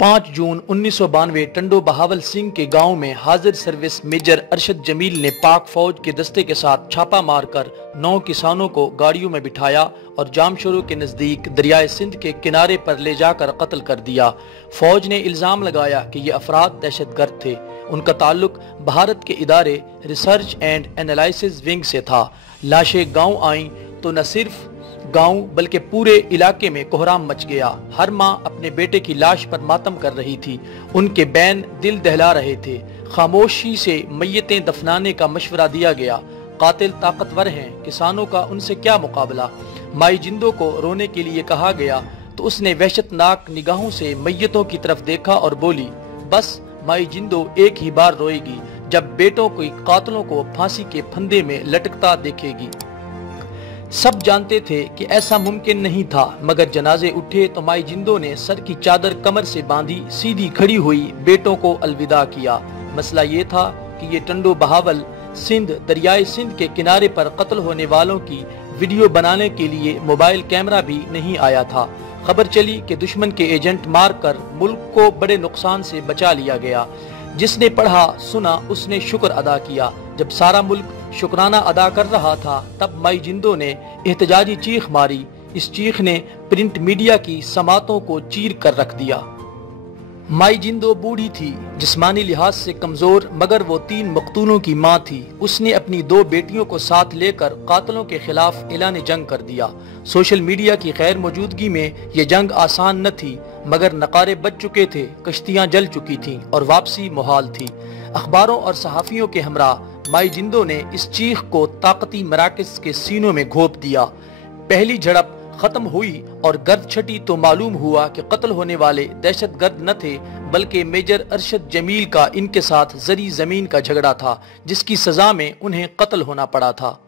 5 जून 1992 टंडो बहावल सिंह के गांव में हाजिर सर्विस मेजर अरशद जमील ने पाक फौज के दस्ते के साथ छापा मारकर 9 किसानों को गाड़ियों में बिठाया और जामशोरो के नजदीक दरियाए सिंध के किनारे पर ले जाकर कत्ल कर दिया। फौज ने इल्जाम लगाया कि ये अफराद दहशतगर्द थे। उनका ताल्लुक भारत के इदारे रिसर्च एंड एनालिसिस विंग से था। लाशें गाँव आईं तो न सिर्फ गांव बल्कि पूरे इलाके में कोहराम मच गया। हर माँ अपने बेटे की लाश पर मातम कर रही थी। उनके बैन दिल दहला रहे थे। खामोशी से मैयतें दफनाने का मशवरा दिया गया। कातिल ताकतवर हैं, किसानों का उनसे क्या मुकाबला। माई जिंदो को रोने के लिए कहा गया तो उसने वहशतनाक निगाहों से मैयतों की तरफ देखा और बोली, बस माई जिंदो एक ही बार रोएगी जब बेटों को कातिलों को फांसी के फंदे में लटकता देखेगी। सब जानते थे कि ऐसा मुमकिन नहीं था, मगर जनाजे उठे तो माई जिंदो ने सर की चादर कमर से बांधी, सीधी खड़ी हुई, बेटों को अलविदा किया। मसला ये था कि ये टंडो बहावल सिंध दरियाए सिंध के किनारे पर कत्ल होने वालों की वीडियो बनाने के लिए मोबाइल कैमरा भी नहीं आया था। खबर चली कि दुश्मन के एजेंट मारकर मुल्क को बड़े नुकसान से बचा लिया गया। जिसने पढ़ा सुना उसने शुक्र अदा किया। जब सारा मुल्क शुक्राना अदा कर रहा था तब माई जिंदो ने एहतजाजी चीख मारी। इस चीख ने प्रिंट मीडिया की समातों को चीर कर रख दिया। माई जिंदो बूढ़ी थी, जिस्मानी लिहाज से कमजोर, मगर वो 3 मकतूलों की माँ थी। उसने अपनी 2 बेटियों को साथ लेकर कातिलों के खिलाफ ऐलान जंग कर दिया। सोशल मीडिया की गैर मौजूदगी में ये जंग आसान न थी, मगर नकारे बज चुके थे, कश्तियां जल चुकी थीं और वापसी मुहाल थी। अखबारों और सहाफियों के हमरा माई जिंदो ने इस चीख को ताकती मराकज के सीनों में घोंप दिया। पहली झड़प खत्म हुई और गर्द छटी तो मालूम हुआ कि कत्ल होने वाले दहशतगर्द न थे, बल्कि मेजर अरशद जमील का इनके साथ जरी जमीन का झगड़ा था, जिसकी सजा में उन्हें कत्ल होना पड़ा था।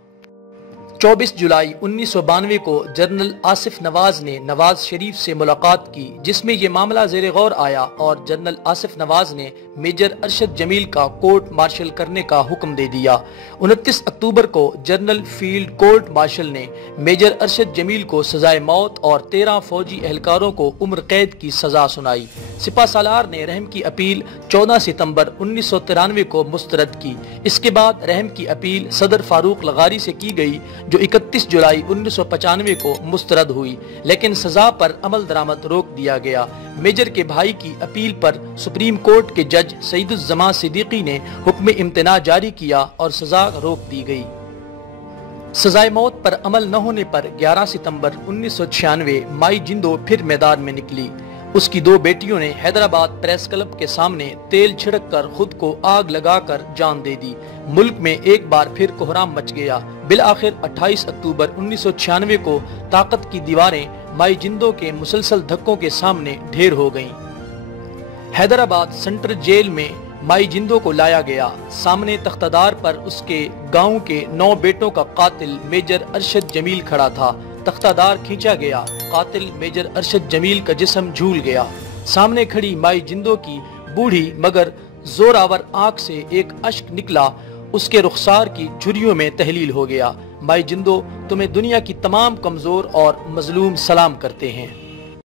24 जुलाई 1992 को जनरल आसिफ नवाज ने नवाज शरीफ से मुलाकात की, जिसमें यह मामला ज़ेरे गौर आया और जनरल आसिफ नवाज ने मेजर अरशद जमील का कोर्ट मार्शल करने का हुक्म दे दिया। 29 अक्टूबर को जनरल फील्ड कोर्ट मार्शल ने मेजर अरशद जमील को सजाए मौत और 13 फौजी एहलकारों को उम्र कैद की सजा सुनाई। सिपा सालार ने रहम की अपील 14 सितंबर 1993 को मुस्तरद की। इसके बाद रहम की अपील सदर फारूक लगारी से की गई, जो 31 जुलाई 1995 को मुस्तरद हुई, लेकिन सजा पर अमल दरामद रोक दिया गया। मेजर के भाई की अपील पर सुप्रीम कोर्ट के जज सईदुज़्ज़मा सिद्दीकी ने हुक्म इम्तना जारी किया और सजा रोक दी गई। सजाए मौत पर अमल न होने पर 11 सितंबर 1996 माई जिंदो फिर मैदान में निकली। उसकी 2 बेटियों ने हैदराबाद प्रेस क्लब के सामने तेल छिड़क कर खुद को आग लगाकर जान दे दी। मुल्क में एक बार फिर कोहराम मच गया। बिल आखिर 28 अक्टूबर 1996 को ताकत की दीवारें माई जिंदो के मुसलसल धक्कों के सामने ढेर हो गईं। हैदराबाद सेंट्रल जेल में माई जिंदो को लाया गया। सामने तख्तादार पर उसके गांव के 9 बेटों का कातिल मेजर अरशद जमील खड़ा था। तख्तादार खींचा गया। कातिल मेजर अरशद जमील का जिस्म झूल गया। सामने खड़ी माई जिंदो की बूढ़ी मगर जोरावर आंख से एक अश्क निकला। उसके रुखसार की झुर्रियों में तहलील हो गया। माई जिंदो, तुम्हें दुनिया की तमाम कमजोर और मजलूम सलाम करते हैं।